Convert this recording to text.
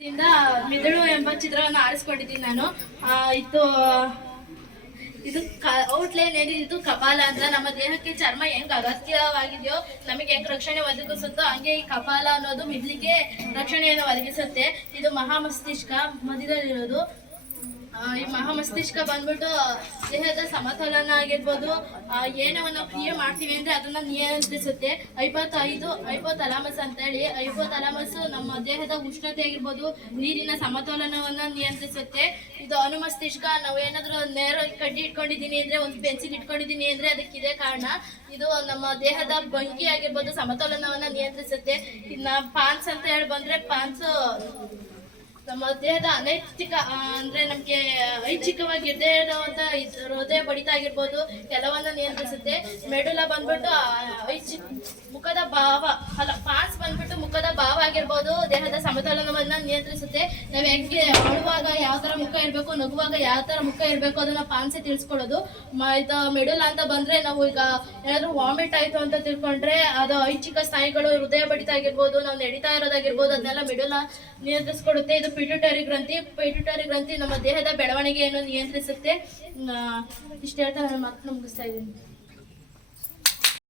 ಇಂದ ಮಿದುಳು ಎಂಬ ಚಿತ್ರವನ್ನು ಆರಿಸ್ಕೊಂಡಿದ್ದೀನಿ ನಾನು. ಇದು ಇದು ಔಟ್ಲೈನ್ ಏನಿದೆ, ಇದು ಕಪಾಲ ಅಂತ. ನಮ್ಮ ದೇಹಕ್ಕೆ ಚರ್ಮ ಹೆಂಗ್ ಅಗತ್ಯವಾಗಿದೆಯೋ, ನಮಗೆ ಹೆಂಗ್ ರಕ್ಷಣೆ ಒದಗಿಸುತ್ತೋ ಹಂಗೆ ಈ ಕಪಾಲ ಅನ್ನೋದು ಮಿದ್ಲಿಗೆ ರಕ್ಷಣೆಯನ್ನು ಒದಗಿಸುತ್ತೆ. ಇದು ಮಹಾಮಸ್ತಿಷ್ಕ ಮಧ್ಯದಲ್ಲಿರೋದು. ಈ ಮಹಾಮಸ್ತಿಷ್ಕ ಬಂದ್ಬಿಟ್ಟು ದೇಹದ ಸಮತೋಲನ ಆಗಿರ್ಬೋದು, ಏನೇ ಒಂದು ಕ್ರಿಯೆ ಮಾಡ್ತೀವಿ ಅಂದ್ರೆ ಅದನ್ನ ನಿಯಂತ್ರಿಸುತ್ತೆ. ಹೈಪೋಥಾಲಮಸ್ ಅಂತ ಹೇಳಿ, ಹೈಪೋಥಾಲಮಸ್ ನಮ್ಮ ದೇಹದ ಉಷ್ಣತೆ ಆಗಿರ್ಬೋದು, ನೀರಿನ ಸಮತೋಲನವನ್ನ ನಿಯಂತ್ರಿಸುತ್ತೆ. ಇದು ಅನುಮಸ್ತಿಷ್ಕ. ನಾವು ಏನಾದ್ರು ನೇರ ಕಡ್ಡಿ ಇಟ್ಕೊಂಡಿದೀನಿ ಅಂದ್ರೆ, ಒಂದು ಪೆನ್ಸಿಲ್ ಇಟ್ಕೊಂಡಿದೀನಿ ಅಂದ್ರೆ ಅದಕ್ಕಿದೆ ಕಾರಣ. ಇದು ನಮ್ಮ ದೇಹದ ಬೆಂಕಿ ಆಗಿರ್ಬೋದು ಸಮತೋಲನವನ್ನ ನಿಯಂತ್ರಿಸುತ್ತೆ. ಇನ್ನ ಪಾನ್ಸ್ ಅಂತ ಹೇಳಿ ಬಂದ್ರೆ, ಪಾನ್ಸ್ ನಮ್ಮ ದೇಹದ ಅನೈಚ್ಛಿಕ ಅಂದ್ರೆ ನಮ್ಗೆ ಐಚ್ಛಿಕವಾಗಿ ಇರದೇ ಇರುವಂತ ಹೃದಯ ಬಡಿತ ಆಗಿರ್ಬೋದು ಎಲ್ಲವನ್ನ ನಿಯಂತ್ರಿಸುತ್ತೆ. ಮೆಡುಲ ಬಂದ್ಬಿಟ್ಟು ಮುಖದ ಭಾವ ಅಲ್ಲ, ಪಾನ್ಸ್ ಬಂದ್ಬಿಟ್ಟು ಮುಖದ ಭಾವ ಆಗಿರ್ಬೋದು, ದೇಹದ ಸಮತೋಲನವನ್ನ ನಿಯಂತ್ರಿಸುತ್ತೆ. ನಾವ್ ಹೆಂಗೆ ಅಳುವಾಗ ಯಾವ ತರ ಮುಖ ಇರ್ಬೇಕು, ನಗುವಾಗ ಯಾವ ತರ ಮುಖ ಇರ್ಬೇಕು ಅದನ್ನ ಪಾನ್ಸೆ ತಿಳಿಸ್ಕೊಡೋದು. ಇದು ಮೆಡುಲ ಅಂತ ಬಂದ್ರೆ, ನಾವು ಈಗ ಏನಾದ್ರು ವಾಮಿಟ್ ಆಯ್ತು ಅಂತ ತಿಳ್ಕೊಂಡ್ರೆ ಅದು ಐಚ್ಛಿಕ ಸ್ನಾಯುಗಳು, ಹೃದಯ ಬಡಿತ ಆಗಿರ್ಬೋದು, ನಾವು ನಡೀತಾ ಇರೋದಾಗಿರ್ಬೋದು ಅದನ್ನೆಲ್ಲ ಮೆಡುಲ ನಿಯಂತ್ರಿಸ್ಕೊಡುತ್ತೆ. ಇದು ಪಿಟ್ಯೂಟರಿ ಗ್ರಂಥಿ ನಮ್ಮ ದೇಹದ ಬೆಳವಣಿಗೆಯನ್ನು ನಿಯಂತ್ರಿಸುತ್ತೆ. ಇಷ್ಟು ಹೇಳ್ತಾ ನಾನು ಮಾತನ್ನ ಮುಗಿಸ್ತಾ ಇದ್ದೀನಿ.